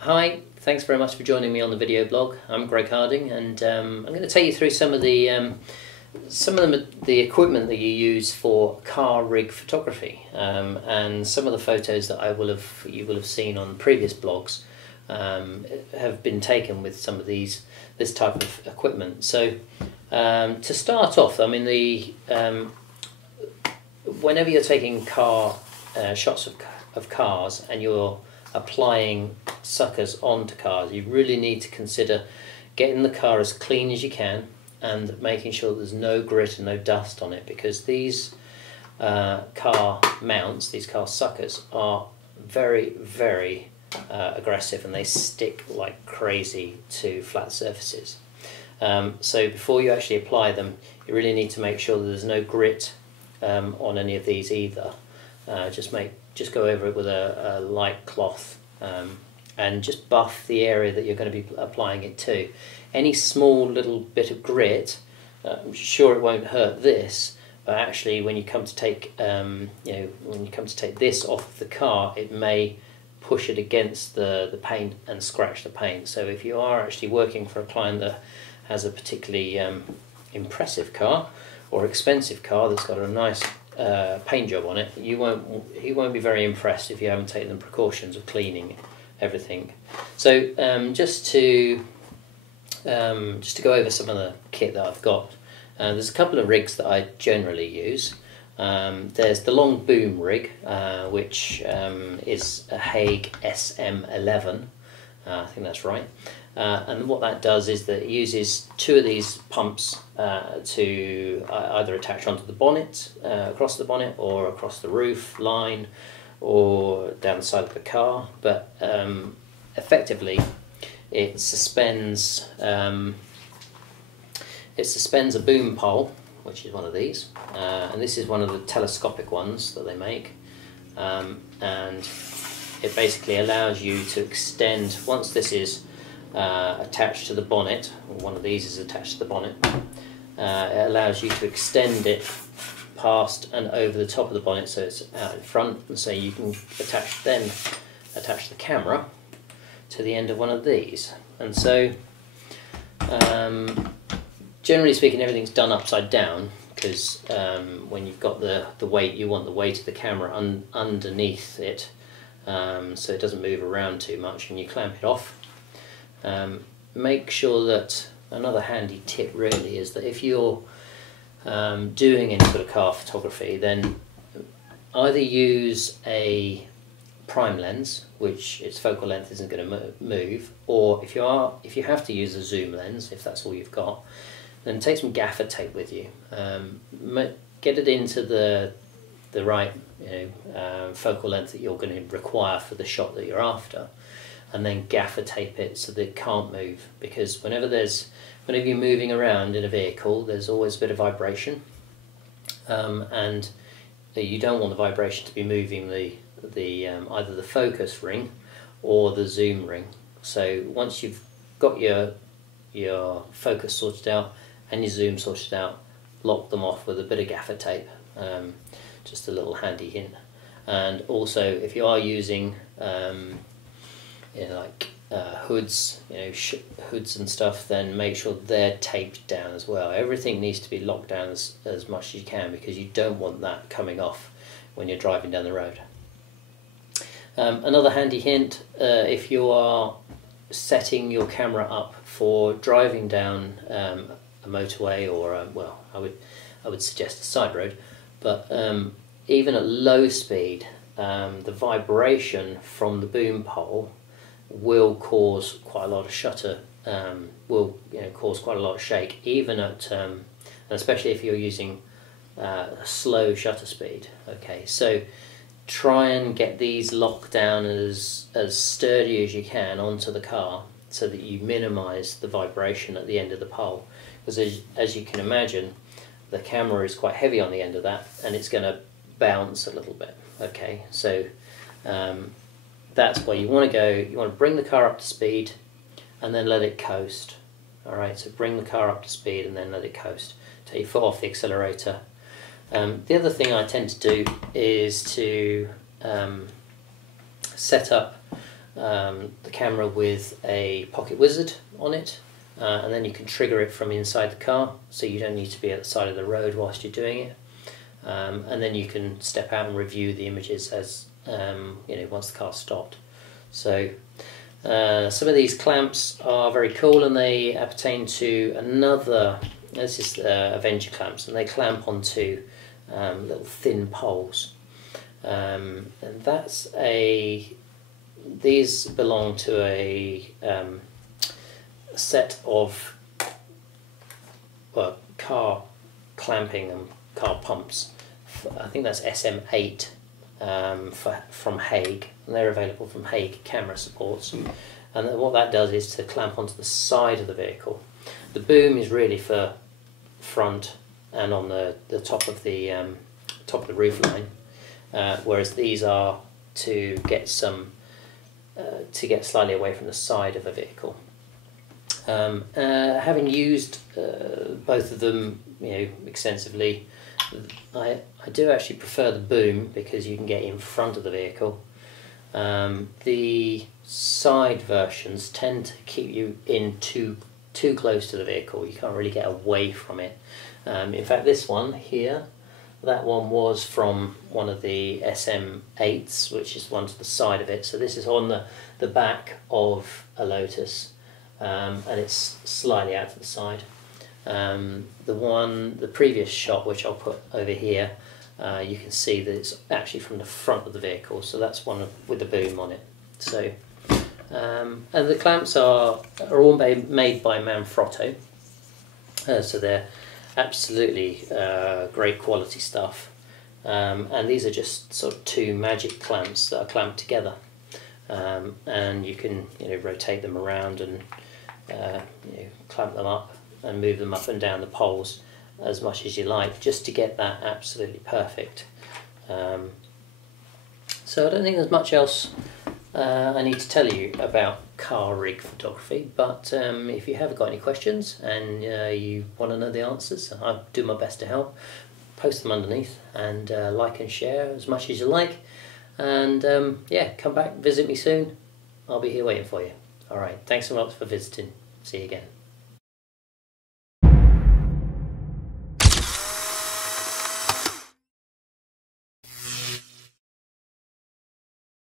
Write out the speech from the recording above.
Hi, thanks very much for joining me on the video blog. I'm Greg Harding, and I'm going to take you through some of the equipment that you use for car rig photography, and some of the photos that you will have seen on previous blogs have been taken with some of this type of equipment. So to start off, I mean whenever you're taking shots of cars and you're applying suckers onto cars, you really need to consider getting the car as clean as you can and making sure there's no grit and no dust on it, because these car mounts, these car suckers, are very, very aggressive, and they stick like crazy to flat surfaces. So before you actually apply them, you really need to make sure that there's no grit on any of these either. Just go over it with a light cloth and just buff the area that you're going to be applying it to. Any small little bit of grit, I'm sure it won't hurt this, but actually when you come to take when you come to take this off the car, it may push it against the paint and scratch the paint. So if you are actually working for a client that has a particularly impressive car or expensive car that's got a nice paint job on it, he won't be very impressed if you haven't taken the precautions of cleaning everything. So just to go over some of the kit that I've got, there's a couple of rigs that I generally use. There's the long boom rig, which is a Hague SM11, I think that's right. And what that does is that it uses two of these pumps to either attach onto the bonnet, across the bonnet, or across the roof line, or down the side of the car. But effectively, it suspends a boom pole, which is one of these, and this is one of the telescopic ones that they make, and it basically allows you to extend, once this is attached to the bonnet, or one of these is attached to the bonnet, it allows you to extend it past and over the top of the bonnet, so it's out in front, and so you can attach the camera to the end of one of these. And so generally speaking, everything's done upside down, because when you've got the weight, you want the weight of the camera underneath it, so it doesn't move around too much, and you clamp it off. Make sure that, another handy tip really is that if you're doing any sort of car photography, then either use a prime lens, which its focal length isn't going to move, or if you have to use a zoom lens, if that's all you've got, then take some gaffer tape with you. Get it into the right focal length that you're going to require for the shot that you're after, and then gaffer tape it so that it can't move, because whenever you're moving around in a vehicle, there's always a bit of vibration, and you don't want the vibration to be moving either the focus ring or the zoom ring. So once you've got your focus sorted out and your zoom sorted out, lock them off with a bit of gaffer tape. Just a little handy hint. And also, if you are using hoods, hoods and stuff, then make sure they're taped down as well. Everything needs to be locked down as much as you can, because you don't want that coming off when you're driving down the road. Another handy hint, if you are setting your camera up for driving down a motorway, or I would suggest a side road, but even at low speed, the vibration from the boom pole will cause quite a lot of shutter, cause quite a lot of shake, even at, and especially if you're using a slow shutter speed. Okay, so try and get these locked down as sturdy as you can onto the car, so that you minimise the vibration at the end of the pole, because as you can imagine, the camera is quite heavy on the end of that, and it's going to bounce a little bit. Okay, so that's where you want to go. You want to bring the car up to speed and then let it coast. Alright, so bring the car up to speed and then let it coast. Take your foot off the accelerator. The other thing I tend to do is to set up the camera with a pocket wizard on it, and then you can trigger it from inside the car, so you don't need to be at the side of the road whilst you're doing it. And then you can step out and review the images as once the car's stopped. So some of these clamps are very cool, and they appertain to another. This is Avenger clamps, and they clamp onto little thin poles, and that's these belong to a set of car clamping and car pumps. I think that's SM8 from Hague, and they're available from Hague Camera Supports. And what that does is to clamp onto the side of the vehicle. The boom is really for front and on the top of the roof line, whereas these are to get slightly away from the side of a vehicle. Having used both of them, extensively, I do actually prefer the boom because you can get in front of the vehicle. The side versions tend to keep you in too close to the vehicle. You can't really get away from it. In fact, this one here, that one was from one of the SM8s, which is one to the side of it. So this is on the back of a Lotus, and it's slightly out to the side. The previous shot, which I'll put over here, you can see that it's actually from the front of the vehicle, so that's one with the boom on it. So, and the clamps are all made by Manfrotto, so they're absolutely great quality stuff. And these are just sort of two magic clamps that are clamped together, and you can rotate them around and clamp them up and move them up and down the poles as much as you like, just to get that absolutely perfect. So I don't think there's much else I need to tell you about car rig photography, but if you have got any questions and you want to know the answers, I'll do my best to help. Post them underneath, and like and share as much as you like, and yeah, come back, visit me soon. I'll be here waiting for you. Alright, thanks so much for visiting. See you again.